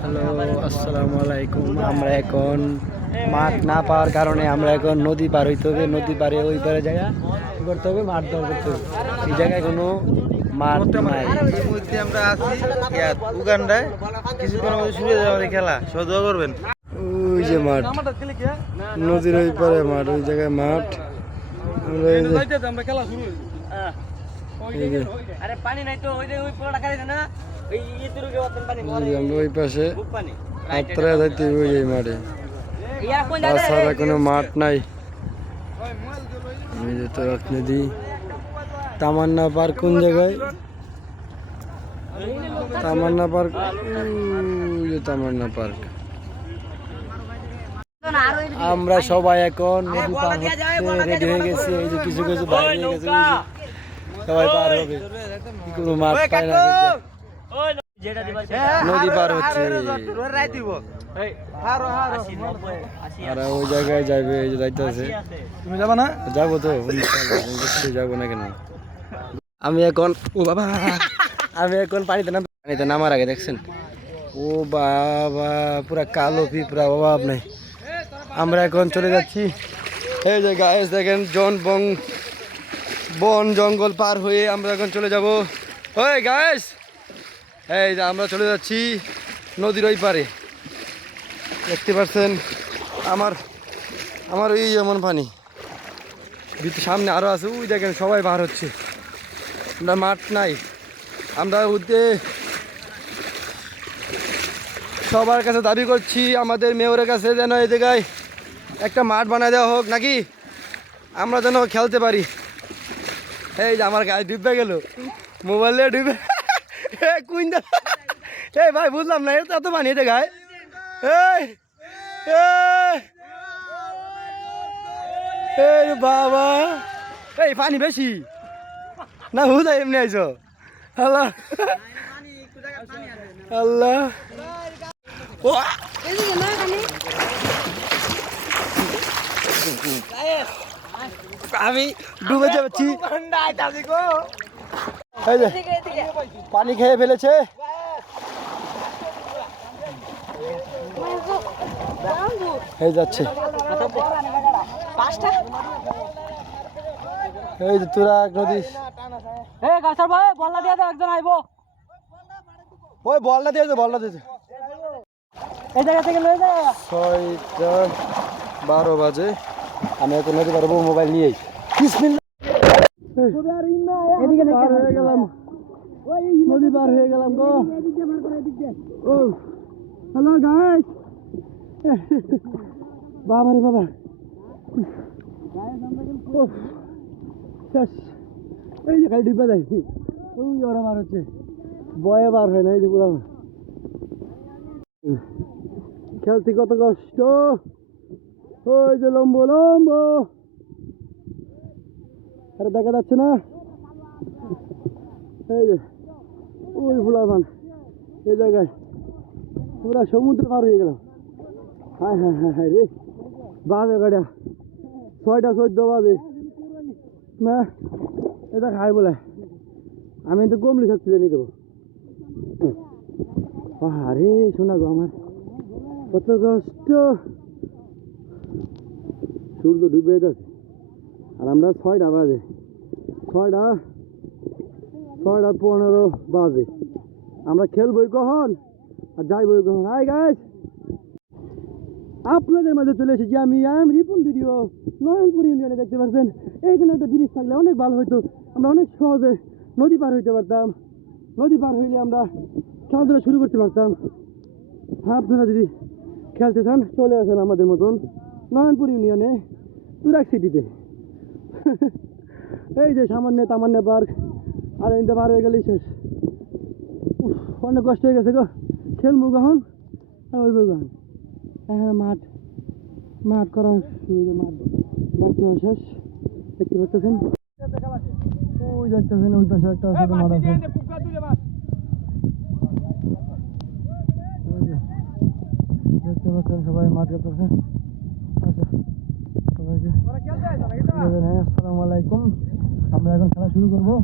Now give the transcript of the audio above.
Hello, আসসালামু আলাইকুম। আমরা এখন মাঠ না পাওয়ার কারণে আমরা এখন নদী পার হইতে হবে। নদী পারে ওই পারে জায়গা কি করতে হবে, মাঠ দর করতে হবে। এই জায়গায় কোনো মাঠ নাই। এই মুহূর্তে আমরা আছি উগান্ডায়। কিছুক্ষণ মধ্যে শুরু হয়ে যাবে আমাদের খেলা, সবাই দোয়া করবেন। ওই যে মাঠ, নদীর ওই পারে মাঠ, ওই জায়গায় মাঠ। আমরা ওই পাশে আত্রা যাইতে ওই এই মাঠে, তাছাড়া কোনো মাঠ নাই। নদী তামান্না পার্ক কোন জায়গায়? তামান্না পার্ক, তামান্না পার্ক। আমরা সবাই এখন নদী পার হতে রেডি হয়ে গেছি। এই যে কিছু কিছু বাইরে হয়ে গেছে, সবাই পার হবে। কোনো মাঠ পায় না, নদী পার হচ্ছে। আর ওই জায়গায় যাবে, এই যে যাইতেছে। তুমি যাবা না? যাবো তো, যাবো না কেন? আমি এখন, ও বাবা, আমি এখন পানিতে নামার আগে দেখছেন, ও বাবা পুরা কালো পিঁপড়া, অভাব নাই। আমরা এখন চলে যাচ্ছি। এই যে গায়েস দেখেন, বন জঙ্গল পার হয়ে আমরা এখন চলে যাব। ওই গায়েস, এই যে আমরা চলে যাচ্ছি নদীর ওই পারে। দেখতে পাচ্ছেন আমার ওই যেমন পানি, সামনে আরো আছে। ওই দেখেন সবাই বার হচ্ছে। আমরা মাঠ নাই, আমরা সবার কাছে দাবি করছি, আমাদের মেয়রের কাছে যেন এই জায়গায় একটা মাঠ বানায় দেওয়া হোক, নাকি আমরা যেন খেলতে পারি। এই যে আমার গায়ে ডুবে গেল, মোবাইলে ডুবে। এই ভাই বুঝলাম না, এত পানি এতে গায়ে। এই বাবা, এই পানি বেশি না, হুদা এমনি আইছো? আল্লাহ আল্লাহ, আমি ডুবে যাচ্ছি। পানি খেয়ে ফেলেছে। এই যাচ্ছে, এই যে তোরা নদী। বলটা দিয়ে দিয়েছে। এই জায়গা থেকে 6:12 বাজে। আমি এখন নদী পারবো মোবাইল নিয়েই। নদী পার হয়ে গেলাম গো। হ্যালো গাইস, বাবা রে বাবা, এই যে খালি ডিব্বা যাই, ওই ওরা বার হচ্ছে, বয়ে বার হয় না। এই যে বললাম খেলতে কত কষ্ট। ওই যে লম্বো লম্বো, আরে দেখা যাচ্ছে না। এই যে ওই ফুলাবান, এই জায়গায় পুরা সমুদ্র পার হয়ে গেল। হ্যাঁ হ্যাঁ হ্যাঁ হ্যাঁ রে, বাজে গাড়িয়া 6:14 বাজে না। এটা খাই বলে আমি তো কমলি সব তুলে নিয়ে দেবো। আরে শোনা গো, আমার কত কষ্ট। সূর্য ডুবে যাচ্ছে আর আমরা 6টা বাজে, 6:15 বাজে। আমরা খেলবই কখন আর যাইবই কখন? হাই গাইস, আপনাদের মাঝে চলে এসেছি আমি রিপন ভিডিও। নয়নপুর ইউনিয়নে দেখতে পাচ্ছেন, এইখানে একটা ব্রিজ থাকলে অনেক ভালো হইতো। আমরা অনেক সহজে নদী পার হইতে পারতাম। নদী পার হইলে আমরা খেলাধুলা শুরু করতে পারতাম। আপনারা যদি খেলতে চান চলে আসেন আমাদের মতন নয়নপুর ইউনিয়নে, তুরাক সিটিতে। এই যে সামান্য তামান্না পার্ক, আর এই পার হয়ে গেলেই শেষ। অনেক কষ্ট হয়ে গেছে গো, খেলবো কখন আর ওই কখন? হ্যাঁ, মাঠ করা, মাঠ নেওয়া শেষ। দেখতে পাচ্ছেন, ওই দেখতেছেন ওই পাশে একটা ছোট মাঠ আছে। দেখতে পাচ্ছেন সবাই মাঠ করতেছে। আচ্ছা, সবাইকে আসসালামু আলাইকুম। আমরা এখন খেলা শুরু করবো।